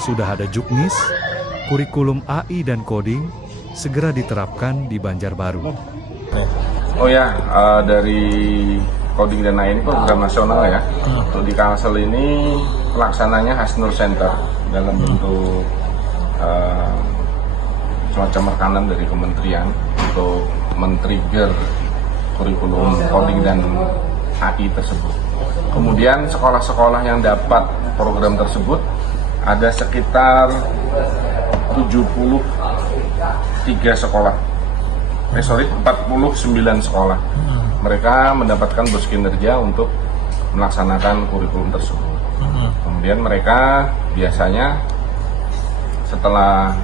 sudah ada Juknis, kurikulum AI dan coding segera diterapkan di Banjarbaru. Oh ya, dari coding dan AI ini program nasional ya. Untuk di Kalsel ini pelaksananya Hasnur Center dalam bentuk semacam rekanan dari kementerian untuk men-trigger kurikulum coding dan AI tersebut. Kemudian sekolah-sekolah yang dapat program tersebut ada sekitar 43 sekolah. 49 sekolah. Mereka mendapatkan bus kinerja untuk melaksanakan kurikulum tersebut. Kemudian mereka biasanya setelah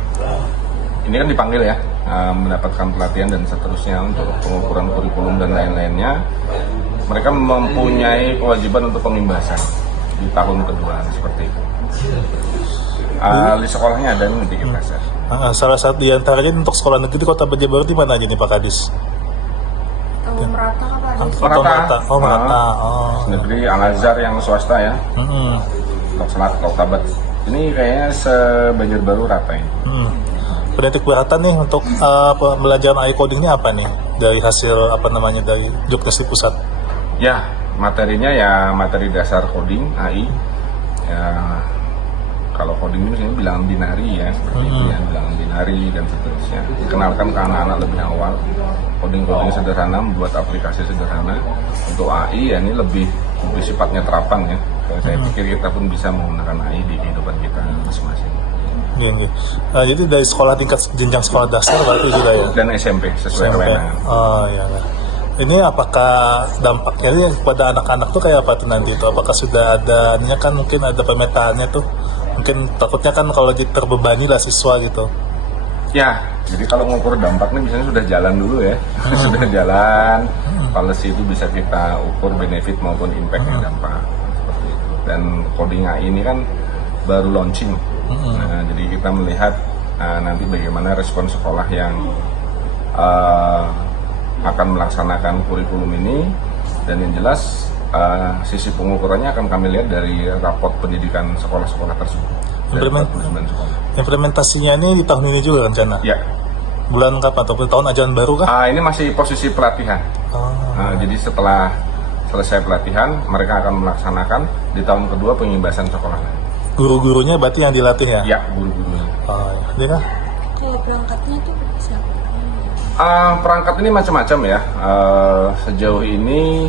ini kan dipanggil ya, mendapatkan pelatihan dan seterusnya untuk pengukuran kurikulum dan lain-lainnya. Mereka mempunyai kewajiban untuk pengimbasan di tahun kedua seperti itu. Di sekolahnya ada nih 3 dasar. Salah satu di antaranya untuk sekolah negeri Kota Banjarbaru di mana aja nih Pak Kadis? Merata apa ada? Merata. Oh, merata. Negeri Al-Azhar yang swasta ya. Tok Tabat. Ini kayaknya se-Banjarbaru rata ya. Penitik beratan nih untuk pembelajaran AI coding ini apa nih dari hasil dari Juknis di pusat? Ya, materinya ya materi dasar coding AI. Ya, kalau coding ini bilangan binari ya, seperti itu ya, bilangan binari dan seterusnya. Dikenalkan ke anak-anak lebih awal. Coding sederhana, membuat aplikasi sederhana. Untuk AI ya ini lebih sifatnya terapan ya. Saya pikir kita pun bisa menggunakan AI di kehidupan kita masing-masing. Iya, iya. Jadi dari sekolah tingkat jenjang sekolah dasar berarti juga ya? Dan SMP sesuai kewenangan. Oh iya. Ini apakah dampaknya ini kepada anak-anak tuh kayak apa tuh nanti itu? Apakah sudah ada, ini kan mungkin ada pemetaannya tuh? Mungkin takutnya kan kalau terbebani lah siswa gitu. Ya, jadi kalau mengukur dampaknya biasanya sudah jalan dulu ya. Sudah jalan, policy itu bisa kita ukur benefit maupun impact-nya dampak. Seperti itu. Dan coding AI ini kan baru launching. Nah, jadi kita melihat nanti bagaimana respon sekolah yang akan melaksanakan kurikulum ini, dan yang jelas sisi pengukurannya akan kami lihat dari raport pendidikan sekolah-sekolah tersebut. Implementasinya ini di tahun ini juga rencana? Ya. Bulan kapan atau tahun ajaran baru kah? Ini masih posisi pelatihan. Jadi setelah selesai pelatihan, mereka akan melaksanakan di tahun kedua pengimbasan sekolah. Guru-gurunya berarti yang dilatih ya? Ya, guru-gurunya. Dia kah? Kalau perangkatnya itu siapa? Perangkat ini macam-macam ya. Sejauh ini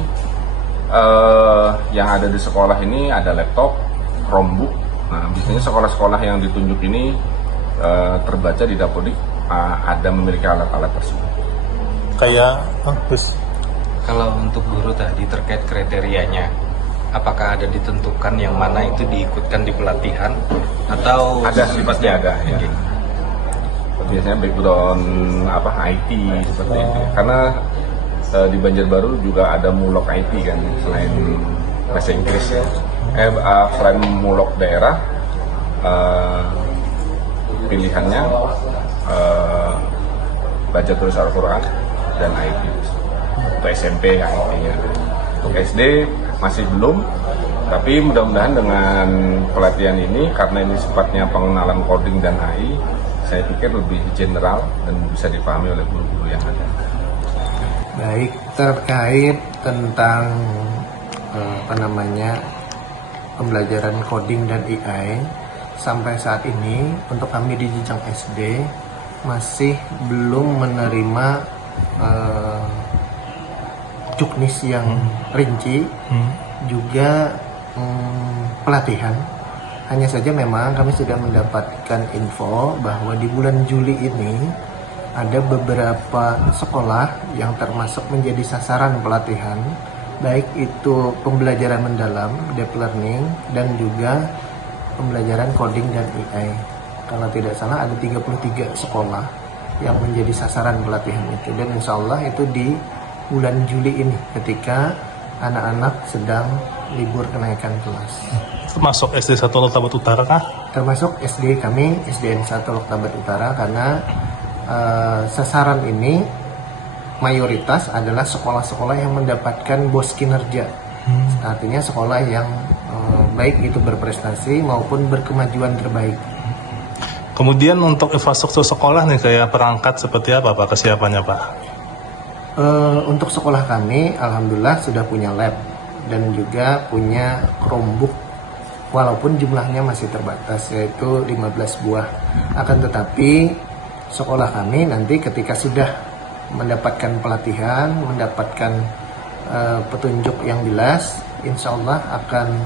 yang ada di sekolah ini ada laptop, Chromebook. Nah, biasanya sekolah-sekolah yang ditunjuk ini terbaca di Dapodik ada memiliki alat-alat tersebut. Kayak, terus? Kalau untuk guru tadi terkait kriterianya, apakah ada ditentukan yang mana itu diikutkan di pelatihan atau ada sifatnya ada ya. Biasanya background IT seperti itu. Karena di Banjarbaru juga ada mulok IT kan selain bahasa Inggris ya. Selain mulok daerah pilihannya baca tulis Al-Quran dan IT. Untuk SMP IT-nya. Untuk SD masih belum, tapi mudah-mudahan dengan pelatihan ini, karena ini sifatnya pengenalan coding dan AI, saya pikir lebih general dan bisa dipahami oleh guru-guru yang ada. Baik, terkait tentang pembelajaran coding dan AI, sampai saat ini untuk kami di jenjang SD masih belum menerima Juknis yang rinci, juga pelatihan. Hanya saja memang kami sudah mendapatkan info bahwa di bulan Juli ini ada beberapa sekolah yang termasuk menjadi sasaran pelatihan, baik itu pembelajaran mendalam, deep learning, dan juga pembelajaran coding dan AI. Kalau tidak salah ada 33 sekolah yang menjadi sasaran pelatihan itu, dan insya Allah itu di bulan Juli ini ketika anak-anak sedang libur kenaikan kelas. Termasuk SD 1 Loktabat Utara kah? Termasuk SD kami, SDN 1 Loktabat Utara, karena sasaran ini mayoritas adalah sekolah-sekolah yang mendapatkan BOS kinerja. Artinya sekolah yang baik itu berprestasi maupun berkemajuan terbaik. Kemudian untuk infrastruktur sekolah nih kayak perangkat seperti apa Pak kesiapannya Pak? Untuk sekolah kami, alhamdulillah sudah punya lab dan juga punya Chromebook, walaupun jumlahnya masih terbatas, yaitu 15 buah. Akan tetapi sekolah kami nanti ketika sudah mendapatkan pelatihan, mendapatkan petunjuk yang jelas, insya Allah akan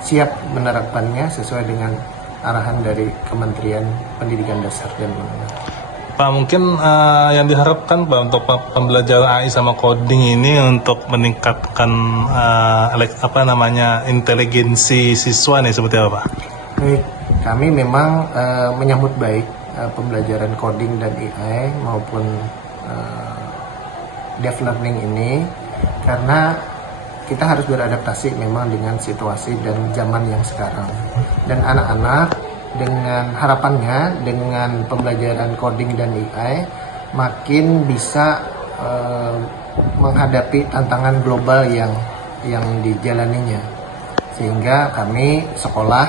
siap menerapkannya sesuai dengan arahan dari Kementerian Pendidikan Dasar dan Menengah. Pak, mungkin yang diharapkan Pak untuk pembelajaran AI sama coding ini untuk meningkatkan inteligensi siswa nih seperti apa Pak? Baik, kami memang menyambut baik pembelajaran coding dan AI maupun deep learning ini, karena kita harus beradaptasi memang dengan situasi dan zaman yang sekarang. Dan anak-anak dengan harapannya dengan pembelajaran coding dan AI makin bisa menghadapi tantangan global yang dijalaninya. Sehingga kami sekolah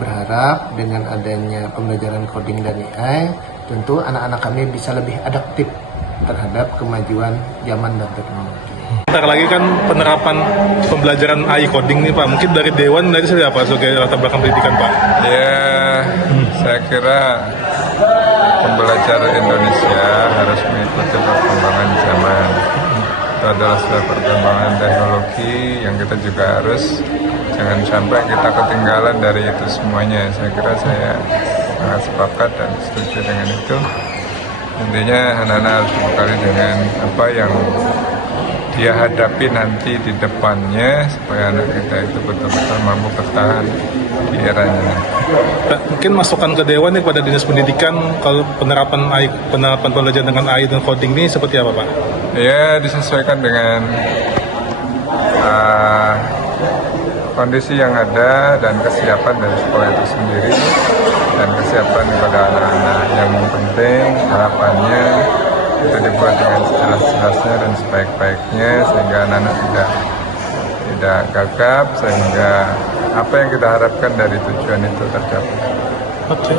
berharap dengan adanya pembelajaran coding dan AI, tentu anak-anak kami bisa lebih adaptif terhadap kemajuan zaman dan teknologi. Bentar lagi kan penerapan pembelajaran AI coding nih Pak, mungkin dari Dewan dari saya apa sebagai latar belakang pendidikan Pak? Ya, saya kira pembelajaran Indonesia harus mengikuti perkembangan zaman. Itu adalah sebuah perkembangan teknologi yang kita juga harus jangan sampai kita ketinggalan dari itu semuanya. Saya kira saya sangat sepakat dan setuju dengan itu. Intinya anak-anak harus dibekali dengan apa yang dia hadapi nanti di depannya supaya anak kita itu betul-betul mampu bertahan di eranya nanti. Mungkin masukan ke Dewan nih pada Dinas Pendidikan kalau penerapan pembelajaran dengan AI dan coding ini seperti apa Pak? Ya, disesuaikan dengan kondisi yang ada dan kesiapan dari sekolah itu sendiri dan kesiapan kepada anak-anak. Yang penting harapannya itu dibuat dengan sejelas-jelasnya dan sebaik-baiknya sehingga anak-anak tidak gagap, sehingga apa yang kita harapkan dari tujuan itu tercapai. Oke.